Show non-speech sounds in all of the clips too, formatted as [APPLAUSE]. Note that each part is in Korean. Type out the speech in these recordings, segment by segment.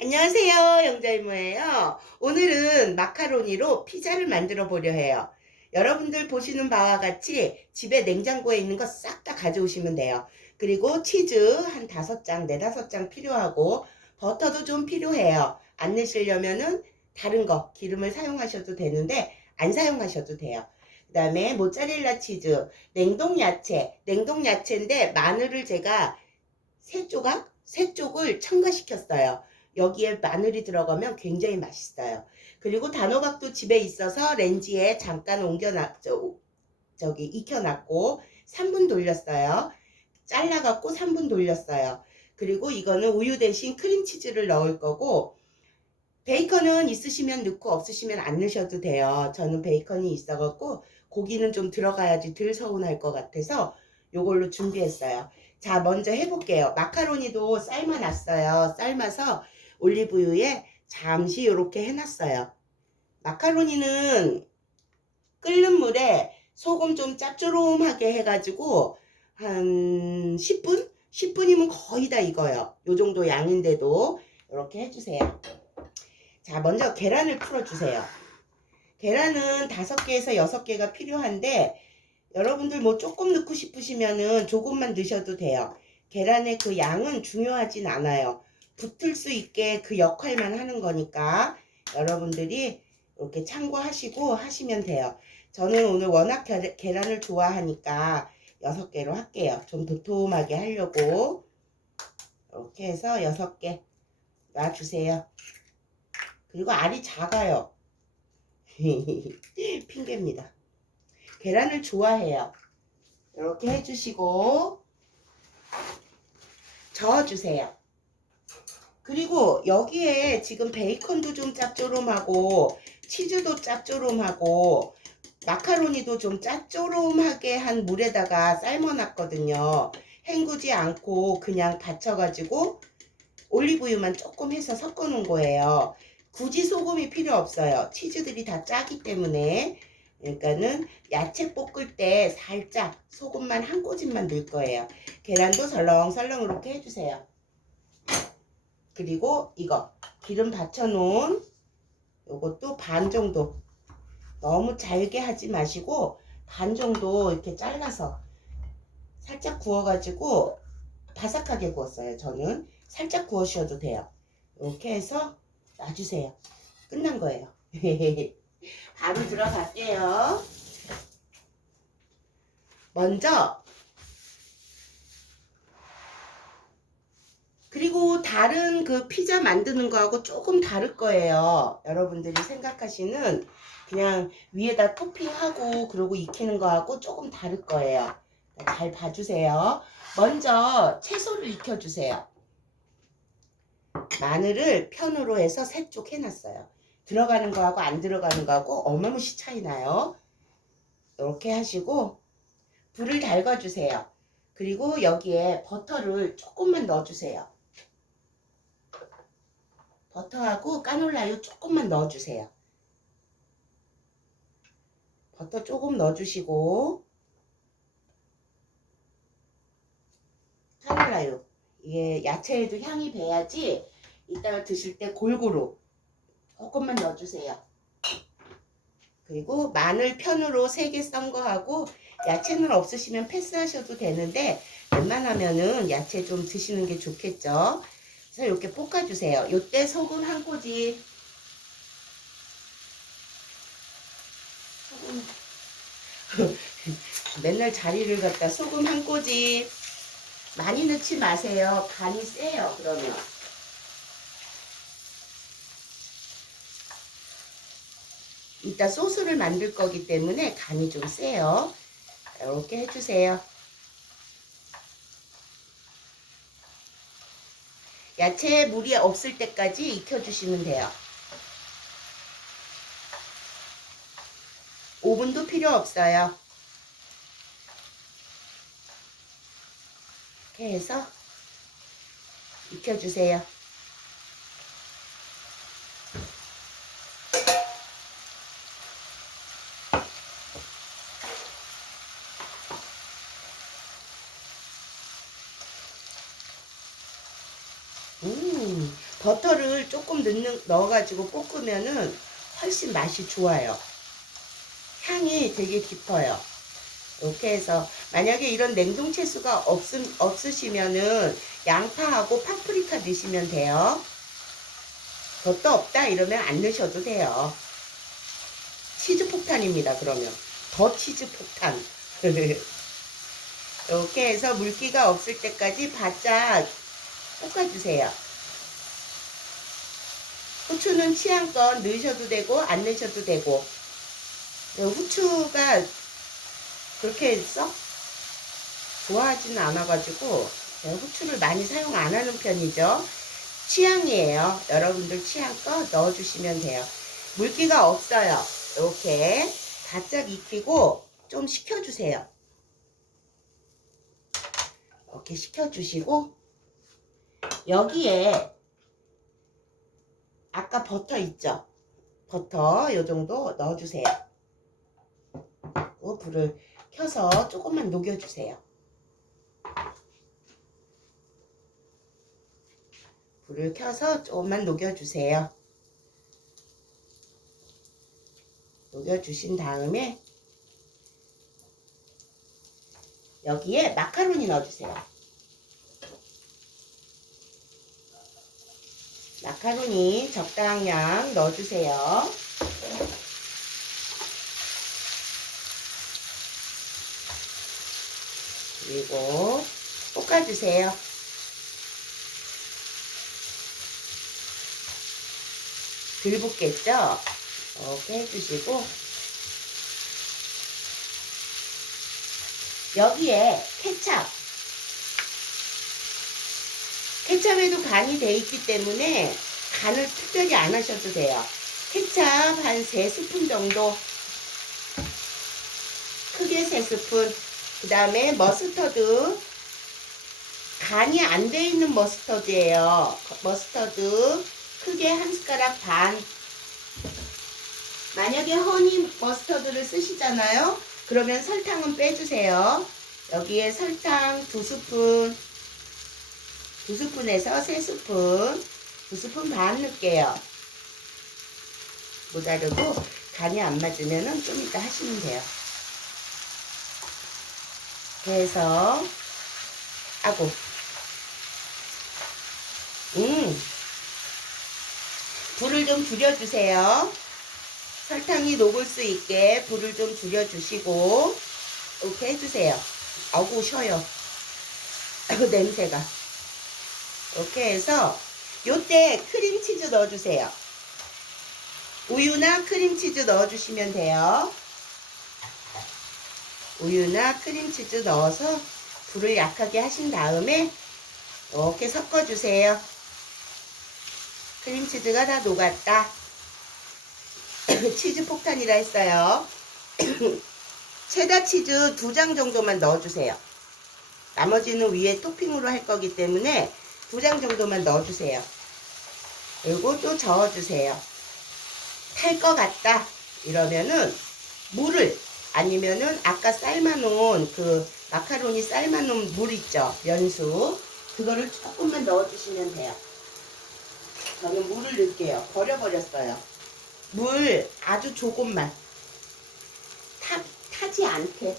안녕하세요. 영자이모예요. 오늘은 마카로니로 피자를 만들어 보려 해요. 여러분들 보시는 바와 같이 집에 냉장고에 있는 거 싹 다 가져오시면 돼요. 그리고 치즈 한 다섯 장, 네다섯 장 필요하고 버터도 좀 필요해요. 안 넣으시려면은 다른 거 기름을 사용하셔도 되는데 안 사용하셔도 돼요. 그 다음에 모짜렐라 치즈, 냉동 야채, 냉동 야채인데 마늘을 제가 세 조각, 세 쪽을 첨가시켰어요. 여기에 마늘이 들어가면 굉장히 맛있어요. 그리고 단호박도 집에 있어서 렌지에 잠깐 옮겨놨, 저, 저기 익혀놨고 3분 돌렸어요. 잘라갖고 3분 돌렸어요. 그리고 이거는 우유 대신 크림치즈를 넣을 거고 베이컨은 있으시면 넣고 없으시면 안 넣으셔도 돼요. 저는 베이컨이 있어갖고 고기는 좀 들어가야지 덜 서운할 것 같아서 요걸로 준비했어요. 자, 먼저 해볼게요. 마카로니도 삶아놨어요. 삶아서 올리브유에 잠시 이렇게 해놨어요. 마카로니는 끓는 물에 소금 좀 짭조름하게 해가지고 한 10분? 10분이면 거의 다 익어요. 요 정도 양인데도 이렇게 해주세요. 자, 먼저 계란을 풀어주세요. 계란은 5개에서 6개가 필요한데 여러분들 뭐 조금 넣고 싶으시면은 조금만 넣으셔도 돼요. 계란의 그 양은 중요하진 않아요. 붙을 수 있게 그 역할만 하는 거니까 여러분들이 이렇게 참고하시고 하시면 돼요. 저는 오늘 워낙 계- 계란을 좋아하니까 6개로 할게요. 좀 도톰하게 하려고 이렇게 해서 6개 놔주세요. 그리고 알이 작아요. [LAUGHS] 핑계입니다. 계란을 좋아해요. 이렇게 해주시고 저어주세요. 그리고 여기에 지금 베이컨도 좀 짭조름하고 치즈도 짭조름하고 마카로니도 좀 짭조름하게 한 물에다가 삶아놨거든요. 헹구지 않고 그냥 받쳐가지고 올리브유만 조금 해서 섞어놓은 거예요. 굳이 소금이 필요 없어요. 치즈들이 다 짜기 때문에. 그러니까는 야채 볶을 때 살짝 소금만 한 꼬집만 넣을 거예요. 계란도 설렁설렁 이렇게 해주세요. 그리고 이거 기름 받쳐놓은 요것도 반 정도 너무 잘게 하지 마시고 반 정도 이렇게 잘라서 살짝 구워가지고 바삭하게 구웠어요. 저는 살짝 구우셔도 돼요. 이렇게 해서 놔주세요. 끝난 거예요. [LAUGHS] 바로 들어갈게요. 먼저 그리고 다른 그 피자 만드는 거하고 조금 다를 거예요. 여러분들이 생각하시는 그냥 위에다 토핑하고 그러고 익히는 거하고 조금 다를 거예요. 잘 봐주세요. 먼저 채소를 익혀주세요. 마늘을 편으로 해서 세 쪽 해놨어요. 들어가는 거하고 안 들어가는 거하고 어마무시 차이 나요. 이렇게 하시고 불을 달궈주세요. 그리고 여기에 버터를 조금만 넣어주세요. 버터하고 까놀라유 조금만 넣어주세요. 버터 조금 넣어주시고 까놀라유 이게 야채에도 향이 배야지 이따가 드실 때 골고루 조금만 넣어주세요. 그리고 마늘 편으로 3개 썬 거하고 야채는 없으시면 패스하셔도 되는데 웬만하면은 야채 좀 드시는 게 좋겠죠. 그래서 이렇게 볶아주세요. 요때 소금 한 꼬집 소금 [LAUGHS] 맨날 자리를 갖다 소금 한 꼬집 많이 넣지 마세요. 간이 세요. 그러면 이따 소스를 만들 거기 때문에 간이 좀 세요. 이렇게 해주세요. 야채에 물이 없을 때까지 익혀주시면 돼요. 5분도 필요 없어요. 이렇게 해서 익혀주세요. 음, 버터를 조금 넣는, 넣어가지고 볶으면은 훨씬 맛이 좋아요. 향이 되게 깊어요. 이렇게 해서 만약에 이런 냉동 채소가 없, 없으시면은 양파하고 파프리카 넣으시면 돼요. 버터 없다 이러면 안 넣으셔도 돼요. 치즈 폭탄입니다. 그러면 더 치즈 폭탄. [LAUGHS] 이렇게 해서 물기가 없을 때까지 바짝 볶아주세요. 후추는 취향껏 넣으셔도 되고 안 넣으셔도 되고 후추가 그렇게 썩 좋아하지는 않아가지고 제가 후추를 많이 사용 안 하는 편이죠. 취향이에요. 여러분들 취향껏 넣어주시면 돼요. 물기가 없어요. 이렇게 바짝 익히고 좀 식혀주세요. 이렇게 식혀주시고 여기에 아까 버터 있죠? 버터 요 정도 넣어주세요. 불을 켜서 조금만 녹여주세요. 불을 켜서 조금만 녹여주세요. 녹여주신 다음에 여기에 마카로니 넣어주세요. 마카로니 적당량 넣어주세요. 그리고 볶아주세요. 덜 붓겠죠? 이렇게 해주시고 여기에 케찹 케찹에도 간이 돼 있기 때문에 간을 특별히 안 하셔도 돼요. 케찹 한 3스푼 정도 크게 3스푼 그 다음에 머스터드 간이 안 돼 있는 머스터드예요. 머스터드 크게 한 숟가락 반 만약에 허니 머스터드를 쓰시잖아요. 그러면 설탕은 빼주세요. 여기에 설탕 두 스푼 두 스푼에서 세 스푼 두 스푼 반 넣을게요. 모자르고 간이 안 맞으면 좀 이따 하시면 돼요. 그래서 아고 음 불을 좀 줄여주세요. 설탕이 녹을 수 있게 불을 좀 줄여주시고 이렇게 해주세요. 아고 쉬어요. [LAUGHS] 냄새가 이렇게 해서 요때 크림치즈 넣어주세요. 우유나 크림치즈 넣어주시면 돼요. 우유나 크림치즈 넣어서 불을 약하게 하신 다음에 이렇게 섞어주세요. 크림치즈가 다 녹았다. [CLEARS THROAT] 치즈 폭탄이라 했어요. [CLEARS THROAT] 체다 치즈 두 장 정도만 넣어주세요. 나머지는 위에 토핑으로 할 거기 때문에 두 장 정도만 넣어주세요. 그리고 또 저어주세요. 탈 것 같다. 이러면은 물을 아니면은 아까 삶아놓은 그 마카로니 삶아놓은 물 있죠. 면수. 그거를 조금만 넣어주시면 돼요. 저는 물을 넣을게요. 버려버렸어요. 물 아주 조금만. 타, 타지 않게.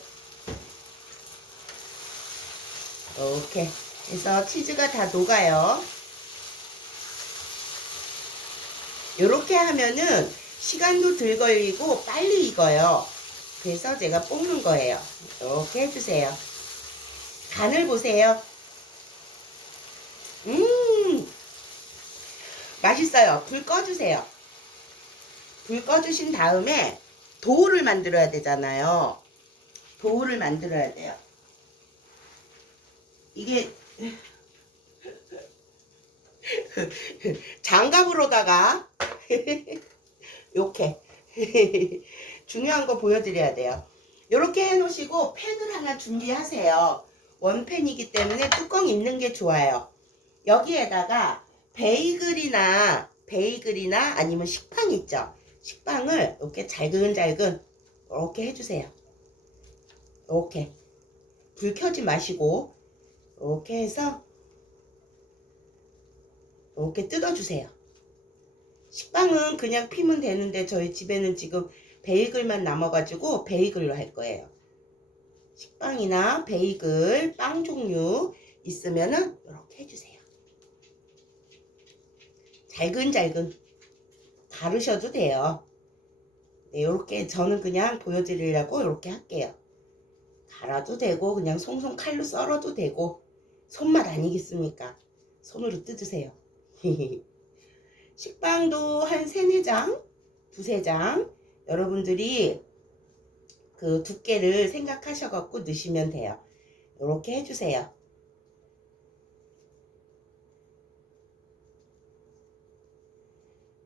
이렇게 해서 치즈가 다 녹아요. 이렇게 하면은 시간도 덜 걸리고 빨리 익어요. 그래서 제가 볶는 거예요. 이렇게 해주세요. 간을 보세요. 음, 맛있어요. 불 꺼주세요. 불 꺼주신 다음에 도우를 만들어야 되잖아요. 도우를 만들어야 돼요. 이게 [LAUGHS] 장갑으로다가 [LAUGHS] 이렇게 [LAUGHS] 중요한 거 보여드려야 돼요. 이렇게 해놓으시고 팬을 하나 준비하세요. 원팬이기 때문에 뚜껑 있는 게 좋아요. 여기에다가 베이글이나 베이글이나 아니면 식빵 있죠. 식빵을 이렇게 잘근잘근 이렇게 해주세요. 이렇게 불 켜지 마시고 이렇게 해서 이렇게 뜯어주세요. 식빵은 그냥 피면 되는데 저희 집에는 지금 베이글만 남아가지고 베이글로 할 거예요. 식빵이나 베이글, 빵 종류 있으면은 이렇게 해주세요. 잘근잘근 가르셔도 돼요. 네, 이렇게 저는 그냥 보여드리려고 이렇게 할게요. 갈아도 되고 그냥 송송 칼로 썰어도 되고 손맛 아니겠습니까? 손으로 뜯으세요. [LAUGHS] 식빵도 한 세네 장, 두세 장 여러분들이 그 두께를 생각하셔갖고 넣으시면 돼요. 이렇게 해주세요.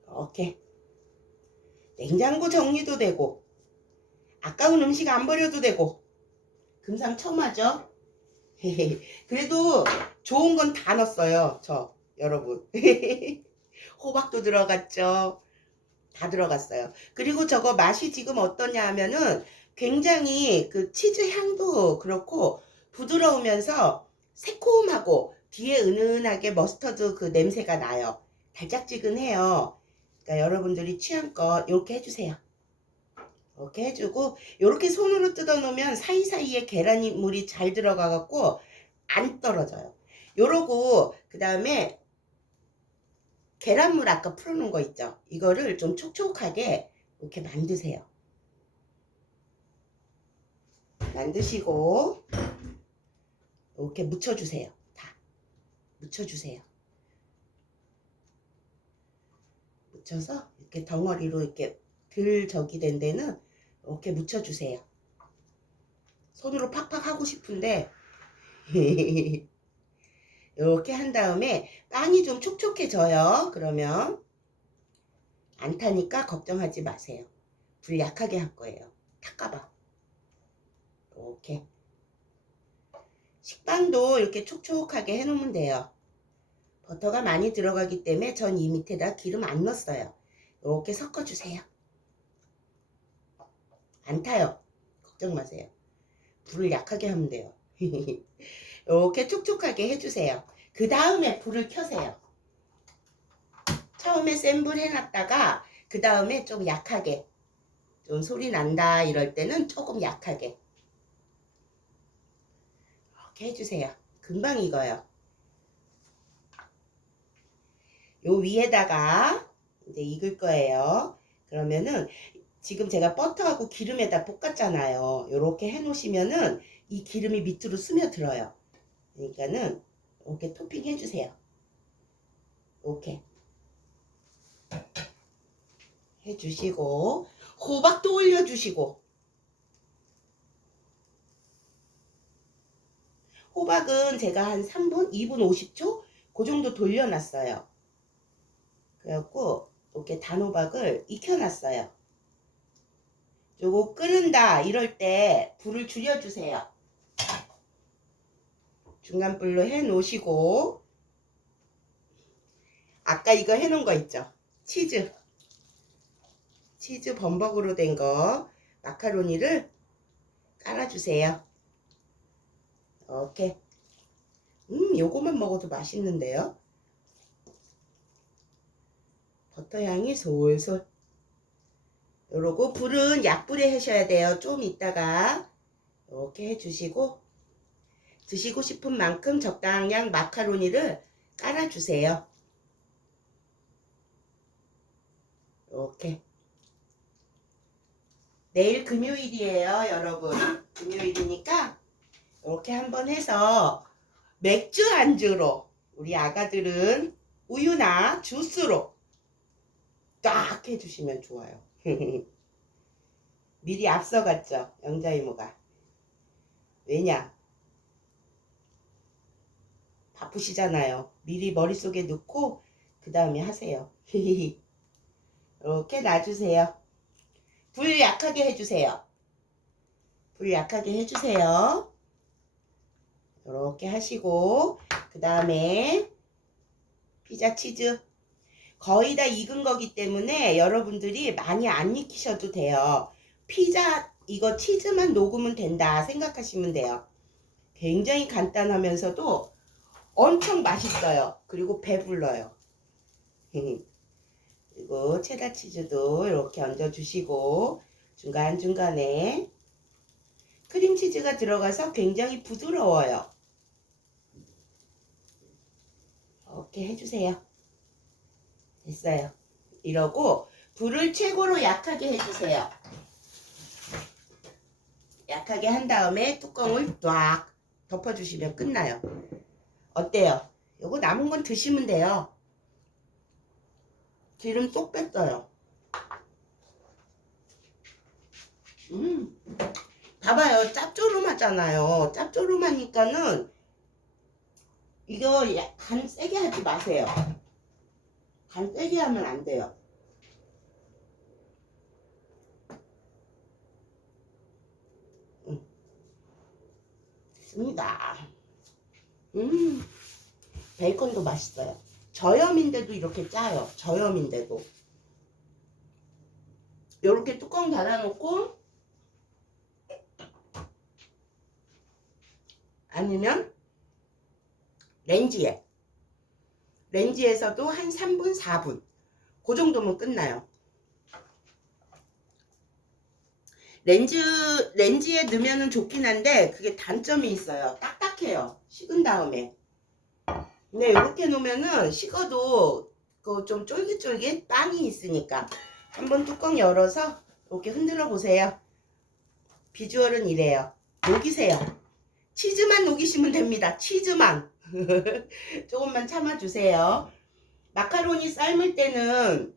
이렇게 냉장고 정리도 되고 아까운 음식 안 버려도 되고 금상첨화죠. [LAUGHS] 그래도 좋은 건 다 넣었어요. 저 여러분. [LAUGHS] 호박도 들어갔죠. 다 들어갔어요. 그리고 저거 맛이 지금 어떠냐 하면은 굉장히 그 치즈 향도 그렇고 부드러우면서 새콤하고 뒤에 은은하게 머스터드 그 냄새가 나요. 달짝지근해요. 그러니까 여러분들이 취향껏 이렇게 해주세요. 이렇게 해주고 이렇게 손으로 뜯어 놓으면 사이사이에 계란이 물이 잘 들어가 갖고 안 떨어져요. 요러고 그 다음에 계란물 아까 풀어놓은 거 있죠? 이거를 좀 촉촉하게 이렇게 만드세요. 만드시고 이렇게 묻혀주세요. 다 묻혀주세요. 묻혀서 이렇게 덩어리로 이렇게 들 적이 된 데는 이렇게 묻혀주세요. 손으로 팍팍 하고 싶은데 [LAUGHS] 이렇게 한 다음에 빵이 좀 촉촉해져요. 그러면 안 타니까 걱정하지 마세요. 불 약하게 할 거예요. 탁까봐. 이렇게 식빵도 이렇게 촉촉하게 해놓으면 돼요. 버터가 많이 들어가기 때문에 전 이 밑에다 기름 안 넣었어요. 이렇게 섞어주세요. 안 타요. 걱정 마세요. 불을 약하게 하면 돼요. [LAUGHS] 이렇게 촉촉하게 해주세요. 그 다음에 불을 켜세요. 처음에 센 불 해놨다가 그 다음에 좀 약하게 좀 소리 난다 이럴 때는 조금 약하게 이렇게 해주세요. 금방 익어요. 요 위에다가 이제 익을 거예요. 그러면은 지금 제가 버터하고 기름에다 볶았잖아요. 요렇게 해 놓으시면은 이 기름이 밑으로 스며들어요. 그러니까는 이렇게 토핑 해주세요. 이렇게 해주시고 호박도 올려주시고 호박은 제가 한 3분, 2분 50초 그 정도 돌려놨어요. 그래갖고 이렇게 단호박을 익혀놨어요. 요거 끓는다 이럴 때 불을 줄여주세요. 중간 불로 해 놓으시고 아까 이거 해 놓은 거 있죠? 치즈 치즈 범벅으로 된 거 마카로니를 깔아주세요. 이렇게 음 요거만 먹어도 맛있는데요. 버터 향이 솔솔 요러고 불은 약불에 하셔야 돼요. 좀 이따가 이렇게 해주시고 드시고 싶은 만큼 적당량 마카로니를 깔아주세요. 이렇게 내일 금요일이에요, 여러분. 금요일이니까 이렇게 한번 해서 맥주 안주로 우리 아가들은 우유나 주스로 딱 해주시면 좋아요. [LAUGHS] 미리 앞서갔죠, 영자 이모가. 왜냐? 바쁘시잖아요. 미리 머릿속에 넣고 그 다음에 하세요. [LAUGHS] 이렇게 놔주세요. 불 약하게 해주세요. 불 약하게 해주세요. 이렇게 하시고 그 다음에 피자 치즈 거의 다 익은 거기 때문에 여러분들이 많이 안 익히셔도 돼요. 피자 이거 치즈만 녹으면 된다 생각하시면 돼요. 굉장히 간단하면서도 엄청 맛있어요. 그리고 배불러요. 그리고 체다 치즈도 이렇게 얹어 주시고 중간중간에 크림치즈가 들어가서 굉장히 부드러워요. 이렇게 해주세요. 됐어요. 이러고 불을 최고로 약하게 해주세요. 약하게 한 다음에 뚜껑을 꽉 덮어주시면 끝나요. 어때요? 요거 남은 건 드시면 돼요. 기름 쏙 뺐어요. 음, 봐봐요. 짭조름하잖아요. 짭조름하니까는 이거 야- 간 세게 하지 마세요. 간 세게 하면 안 돼요. 음. 됐습니다. 음, 베이컨도 맛있어요. 저염인데도 이렇게 짜요. 저염인데도. 이렇게 뚜껑 닫아놓고 아니면 렌지에 렌지에서도 한 3분, 4분 그 정도면 끝나요. 렌즈 렌지에 넣으면 좋긴 한데 그게 단점이 있어요. 딱딱해요. 식은 다음에. 근데 이렇게 놓으면은 식어도 그 좀 쫄깃쫄깃 빵이 있으니까 한번 뚜껑 열어서 이렇게 흔들어 보세요. 비주얼은 이래요. 녹이세요. 치즈만 녹이시면 됩니다. 치즈만. [LAUGHS] 조금만 참아주세요. 마카로니 삶을 때는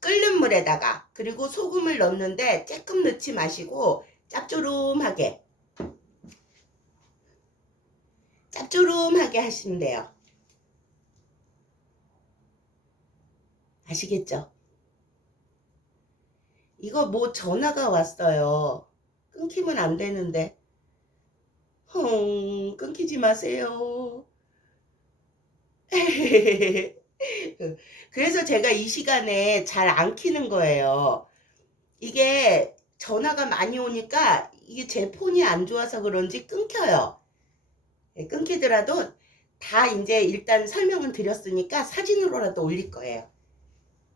끓는 물에다가 그리고 소금을 넣는데 조금 넣지 마시고 짭조름하게 짭조름하게 하시면 돼요. 아시겠죠? 이거 뭐 전화가 왔어요. 끊기면 안 되는데. 헝, 끊기지 마세요. [LAUGHS] 그래서 제가 이 시간에 잘 안 키는 거예요. 이게 전화가 많이 오니까 이게 제 폰이 안 좋아서 그런지 끊겨요. 예, 끊기더라도 다 이제 일단 설명은 드렸으니까 사진으로라도 올릴 거예요.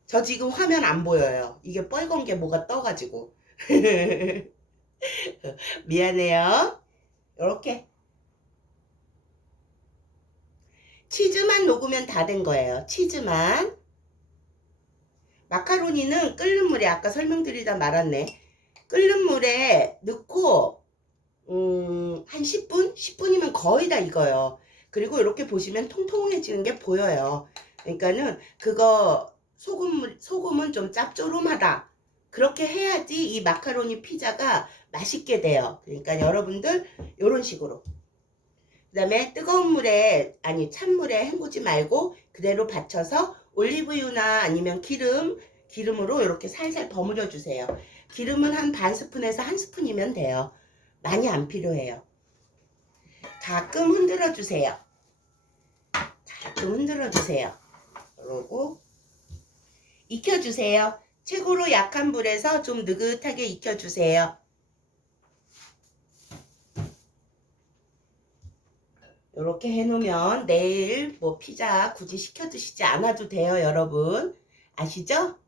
저 지금 화면 안 보여요. 이게 뻘건 게 뭐가 떠가지고. [LAUGHS] 미안해요. 이렇게 치즈만 녹으면 다 된 거예요. 치즈만. 마카로니는 끓는 물에 아까 설명드리다 말았네. 끓는 물에 넣고 음, 한 10분? 10분이면 거의 다 익어요. 그리고 이렇게 보시면 통통해지는 게 보여요. 그러니까는 그거 소금 소금은 좀 짭조름하다. 그렇게 해야지 이 마카로니 피자가 맛있게 돼요. 그러니까 여러분들 이런 식으로. 그 다음에 뜨거운 물에 아니 찬물에 헹구지 말고 그대로 받쳐서 올리브유나 아니면 기름 기름으로 이렇게 살살 버무려 주세요. 기름은 한 반 스푼에서 한 스푼이면 돼요. 많이 안 필요해요. 가끔 흔들어 주세요. 가끔 흔들어 주세요. 그러고 익혀 주세요. 최고로 약한 불에서 좀 느긋하게 익혀 주세요. 이렇게 해놓으면 내일 뭐 피자 굳이 시켜 드시지 않아도 돼요, 여러분. 아시죠?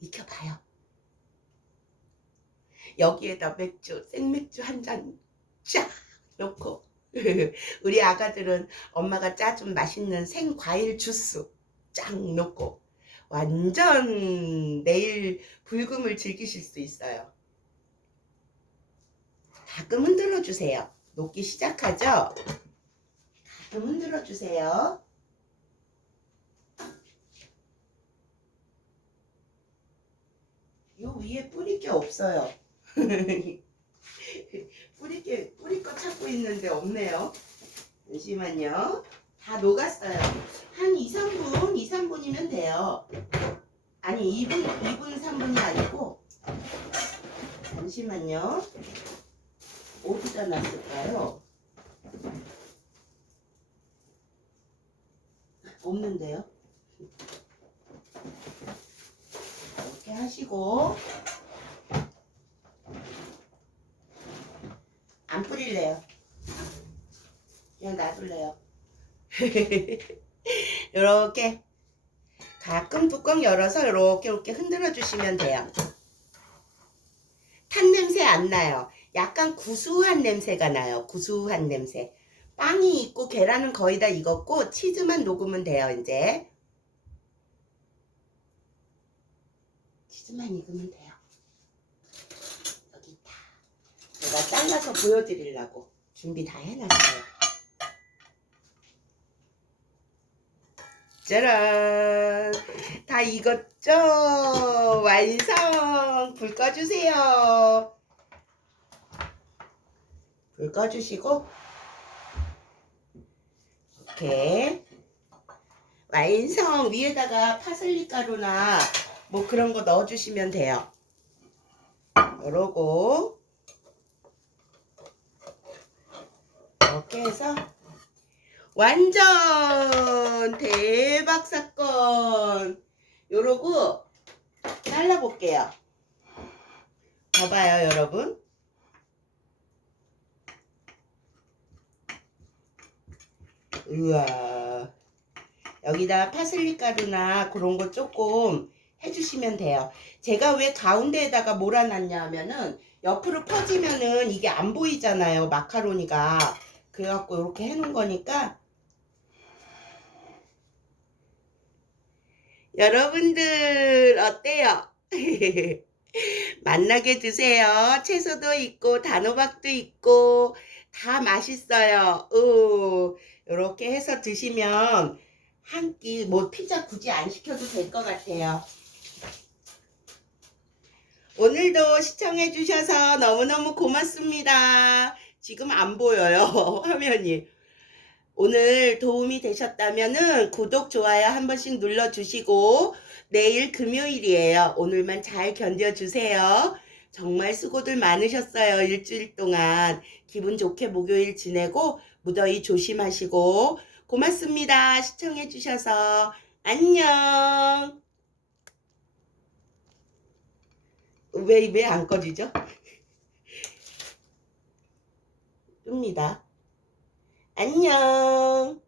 익혀봐요. 여기에다 맥주, 생맥주 한 잔 쫙 넣고 [LAUGHS] 우리 아가들은 엄마가 짜준 맛있는 생과일 주스 쫙 넣고 완전 내일 불금을 즐기실 수 있어요. 가끔 흔들어 주세요. 녹기 시작하죠? 가끔 흔들어 주세요. 요 위에 뿌릴 게 없어요. [LAUGHS] 뿌릴 게 뿌릴 거 찾고 있는데 없네요. 잠시만요. 다 녹았어요. 한 2, 3분, 2, 3분이면 돼요. 아니, 2분, 2분, 3분이 아니고 잠시만요. 어디다 놨을까요? 없는데요. 이렇게 하시고 안 뿌릴래요. 그냥 놔둘래요. [LAUGHS] 이렇게 가끔 뚜껑 열어서 이렇게 이렇게 흔들어 주시면 돼요. 탄 냄새 안 나요. 약간 구수한 냄새가 나요. 구수한 냄새. 빵이 있고 계란은 거의 다 익었고 치즈만 녹으면 돼요. 이제 치즈만 익으면 돼요. 여기 있다. 제가 잘라서 보여드리려고 준비 다 해놨어요. 짜란! 다 익었죠? 완성! 불 꺼주세요. 불 꺼주시고, 이렇게. 완성! 위에다가 파슬리 가루나 뭐 그런 거 넣어주시면 돼요. 요러고, 이렇게 해서 완전 대박 사건. 요러고 잘라볼게요. 봐봐요, 여러분. 우와. 여기다 파슬리 가루나 그런 거 조금 해주시면 돼요. 제가 왜 가운데에다가 몰아놨냐 하면은 옆으로 퍼지면은 이게 안 보이잖아요. 마카로니가. 그래갖고 이렇게 해놓은 거니까 여러분들 어때요? [LAUGHS] 만나게 드세요. 채소도 있고 단호박도 있고 다 맛있어요. 오, 이렇게 해서 드시면 한 끼 뭐 피자 굳이 안 시켜도 될 것 같아요. 오늘도 시청해 주셔서 너무너무 고맙습니다. 지금 안 보여요. [LAUGHS] 화면이. 오늘 도움이 되셨다면은 구독, 좋아요 한 번씩 눌러 주시고 내일 금요일이에요. 오늘만 잘 견뎌 주세요. 정말 수고들 많으셨어요. 일주일 동안. 기분 좋게 목요일 지내고 무더위 조심하시고 고맙습니다. 시청해주셔서 안녕. 왜, 왜 안 꺼지죠? 뜹니다. 안녕.